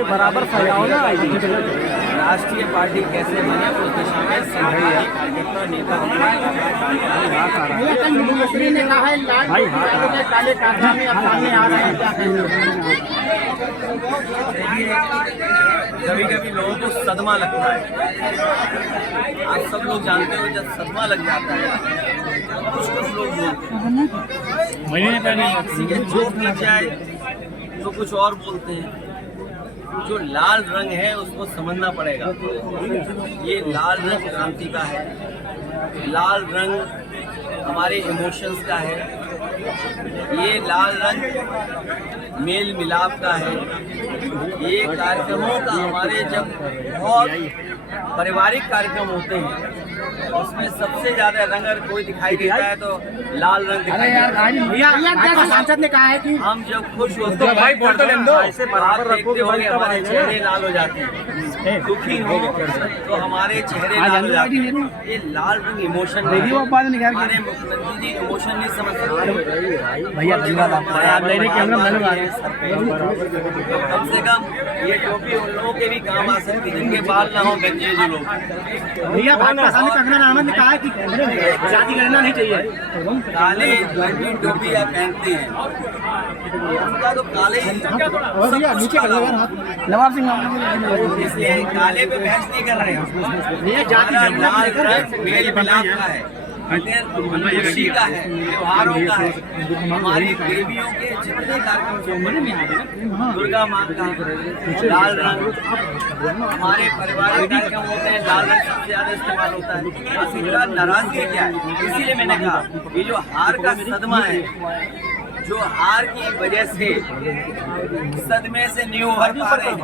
पे बराबर फैलाओ ना। राष्ट्रीय पार्टी कैसे बने उस दिशा में संघीय कार्यकर्ता नेता मुख्यमंत्री ने कहा है लाल के काले कारनामे अब सामने आ रहे हैं, क्या कहेंगे? कभी कभी लोगों को सदमा लगता है। आप सब लोग जानते हो जब सदमा लग जाता है कुछ लोग बोलते हैं, किसी के चोट लग जाए तो कुछ और बोलते हैं। जो लाल रंग है उसको समझना पड़ेगा। ये लाल रंग क्रांति का है, लाल रंग हमारे इमोशंस का है, ये लाल रंग मेल मिलाप का है। ये कार्यक्रमों का हमारे जब बहुत पारिवारिक कार्यक्रम होते हैं उसमें सबसे ज्यादा रंग अगर कोई दिखाई देता है तो लाल रंग दिखाई देता है। भैया सांसद ने कहा है कि हम जब खुश होते हैं भाई बोल तो लें दो, ऐसे बराबर देखते हो हमारे चेहरे लाल हो जाते हैं। दुखी हो तो हमारे चेहरे लाल हो जाते हैं। ये लाल रंग इमोशन है। हमारे मुख्यमंत्री जी इमोशन नहीं समझ सकते भैया। कम से कम ये टोपी उन लोगों के भी काम आ सकती है जिनके बाल ना हो गंजे जो लोग। भैया भाजपा सांसद कंगना राणावत ने कहा है कि जाति गणना नहीं चाहिए। काले रंगीन टोपी आप पहनते हैं उनका तो काले नवाब सिंह इसलिए काले पे बहस नहीं कर रहे हैं। लाल रंग मेल मिलाप का है, खुशी का है, त्योहारों का है। हमारी देवियों के जितने कार्यक्रम दुर्गा माँ का लाल रंग, हमारे पारिवारिक कार्यक्रम होते हैं लाल रंग सबसे ज्यादा इस्तेमाल होता है। बस इनका नाराजगी क्या है? इसीलिए मैंने कहा ये जो हार का सदमा है, जो हार की वजह से सदमे से नहीं उभर पा रहे हैं,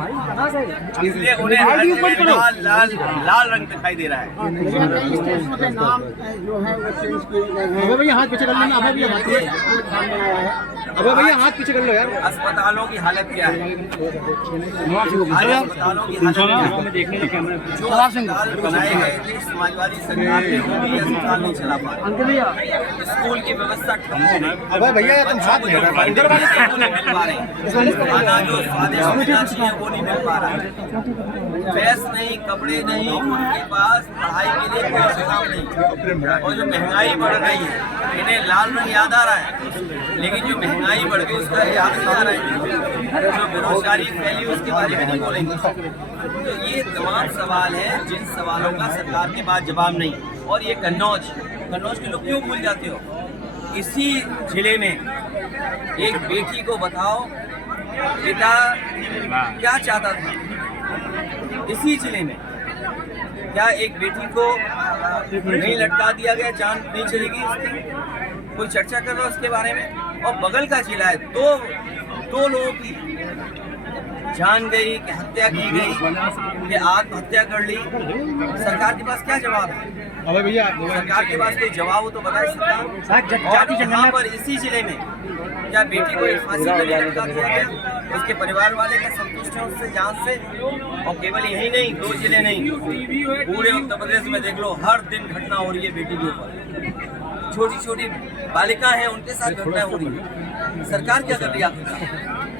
इसलिए उन्हें हर जगह लाल लाल लाल रंग दिखाई दे रहा है। नाम जो है वो चेंज किए गए हैं। भैया हाथ पीछे कर लो ना, भैया सामने आया है। अब भैया हाथ पीछे कर लो यार। अस्पतालों की हालत क्या है? अस्पतालों की हालत जो अस्पताल बनाए गए थे समाजवादी सरकार ने वो भी अस्पताल नहीं चला पा रहे। स्कूल की व्यवस्था ठप हो गई। भैया तुम हाथ नहीं मिल पा रहे, खाना जो स्वादिष्ट मिलना चाहिए वो नहीं मिल पा रहा है। ड्रेस नहीं, कपड़े नहीं, उनके पास पढ़ाई के लिए कोई इंतजाम नहीं। और जो महंगाई बढ़ रही है इन्हें लाल रंग याद आ रहा है, लेकिन जो महंगाई बढ़ गई उसका याद नहीं आ रहा है। जो बेरोजगारी फैली उसके बारे में नहीं बोलेंगे। तो ये तमाम सवाल हैं जिन सवालों का सरकार के पास जवाब नहीं। और ये कन्नौज के लोग क्यों भूल जाते हो? इसी जिले में एक बेटी को बताओ पिता क्या चाहता था। इसी जिले में क्या एक बेटी को नहीं लटका दिया गया, जान नहीं चलेगी उसकी? कोई चर्चा कर रहा है उसके बारे में? और बगल का जिला है, दो लोगों की जान गई कि हत्या की गई कि आत्महत्या कर ली। सरकार के पास क्या जवाब है? अबे भैया सरकार के पास कोई जवाब हो तो बताए सरकार। और यहाँ पर इसी जिले में क्या बेटी को एक फांसी पर लटका दिया गया? उसके परिवार वाले का संतुष्ट है उससे जान से? और केवल यही नहीं, 2 जिले नहीं, पूरे उत्तर प्रदेश में देख लो हर दिन घटना हो रही है बेटी के ऊपर। छोटी छोटी बालिका है उनके साथ घटना हो रही है। सरकार क्या कर रही है?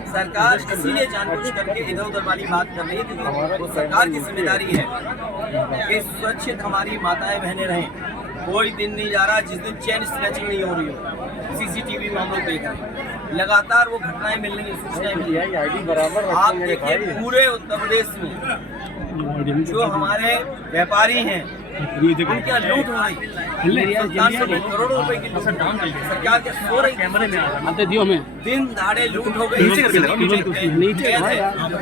सरकार इसीलिए जानबूझ करके इधर उधर वाली बात कर रही है क्योंकि वो सरकार की जिम्मेदारी है कि सुरक्षित हमारी माताएं बहनें रहें। कोई दिन नहीं जा रहा जिस दिन चैन स्नैचिंग नहीं हो रही हो। सीसीटीवी में हम लोग देख रहे हैं, लगातार वो घटनाएं मिल रही हैं, सूचनाएं मिल रही हैं। आप देखिए पूरे उत्तर प्रदेश में जो हमारे व्यापारी हैं उनकी लूट हो रही है। करोड़ों रुपए की सरकार के सो रही है। दिन दाड़े लूट हो गई,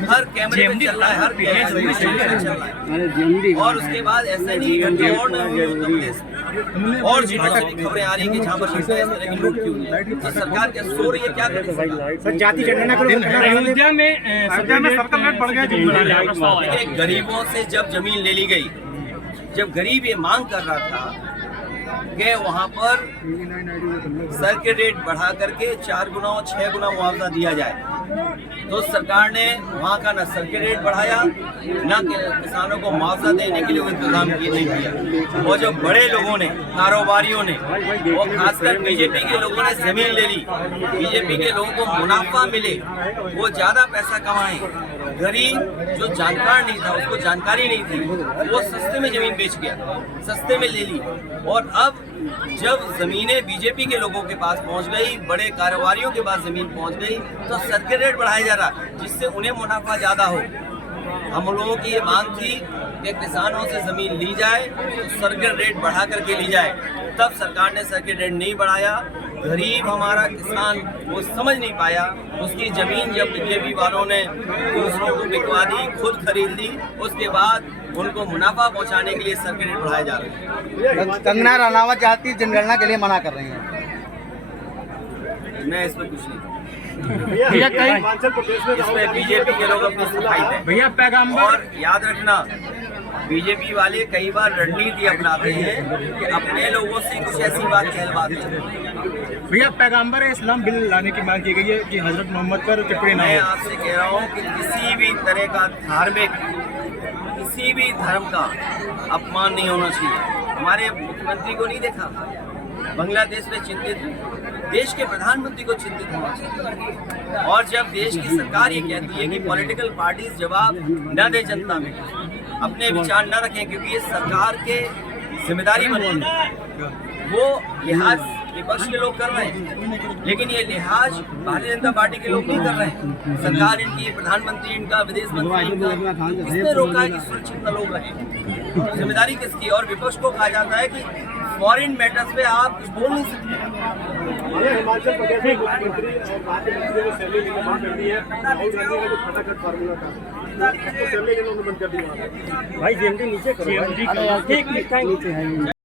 हर कैमरे में चल रहा है, हर चल रहा है। और उसके बाद ऐसे नहीं घटना और न हुई उत्तर प्रदेश में। और जिलों से भी खबरें आ रही है कि जहाँ पर इस तरह की लूट क्यों हुई है। तो सरकार क्या सो रही है? क्या कर रही है? जाति जनगणना अयोध्या में सर्कल रेट बढ़ गया। गरीबों से जब जमीन ले ली गई, जब गरीब ये मांग कर रहा था कि वहाँ पर सर्किट रेट बढ़ा करके 4 गुना और 6 गुना मुआवजा दिया जाए, तो सरकार ने वहाँ का न सर्किट रेट बढ़ाया न किसानों को मुआवजा देने के लिए इंतजाम नहीं किया। और जो बड़े लोगों ने, कारोबारियों ने, वो खासकर बीजेपी के लोगों ने जमीन ले ली, बीजेपी के लोगों को मुनाफा मिले, वो ज़्यादा पैसा कमाएं, गरीब जो जानकार नहीं था, उसको जानकारी नहीं थी, वो सस्ते में जमीन बेच गया, सस्ते में ले ली। और अब जब जमीनें बीजेपी के लोगों के पास पहुंच गई, बड़े कारोबारियों के पास जमीन पहुंच गई, तो सर्किट रेट बढ़ाया जा रहा जिससे उन्हें मुनाफा ज्यादा हो। हम लोगों की ये मांग थी कि किसानों से जमीन ली जाए तो सर्किट रेट बढ़ा करके ली जाए, तब सरकार ने सर्किट रेट नहीं बढ़ाया। गरीब हमारा किसान वो समझ नहीं पाया, उसकी जमीन जब बीजेपी वालों ने दूसरों को बिकवा दी, खुद खरीद ली, उसके बाद उनको मुनाफा पहुंचाने के लिए सर्किट रेट बढ़ाए जा रहे हैं। कंगना रनावत जाति जनगणना के लिए मना कर रही हैं। मैं इसमें कुछ नहीं कहूँगा। भैया कई इसमें बीजेपी के लोग अपनी सफाई दें। भैया पैगंबर और याद रखना, बीजेपी वाले कई बार रणनीति अपनाते हैं कि अपने लोगों से कुछ ऐसी बात कहलवाते हैं। भैया पैगंबर इस्लाम बिल लाने की मांग की गई है कि हजरत मोहम्मद पर टिप्पणी ना मैं हो। आपसे कह रहा हूँ कि किसी भी तरह का धार्मिक, किसी भी धर्म का अपमान नहीं होना चाहिए। हमारे मुख्यमंत्री को नहीं देखा, बांग्लादेश में चिंतित, देश के प्रधानमंत्री को चिंतित होना चाहिए। और जब देश की सरकार ये कहती है कि पॉलिटिकल पार्टीज जवाब न दे जनता में, अपने विचार न रखें, क्योंकि ये सरकार के जिम्मेदारी बनी है, वो लिहाज विपक्ष के लोग कर रहे हैं, लेकिन ये लिहाज भारतीय जनता पार्टी के लोग नहीं कर रहे हैं। सरकार इनकी, प्रधानमंत्री इनका, विदेश मंत्री इनका, किसने रोका है कि सुरक्षित न लोग रहे? जिम्मेदारी किसकी? और विपक्ष को कहा जाता है कि फॉरेन मैटर्स पे आप कुछ बोल नहीं सकते। हिमाचल प्रदेश में मुख्यमंत्री और भारतीय मंत्री ने सैलरी लेना बंद कर दी है। राहुल गांधी का जो फटाखट फार्मूला था, उसको सैलरी लेना बंद कर दी। भाई जेएमडी नीचे करो। ठीक, थैंक यू।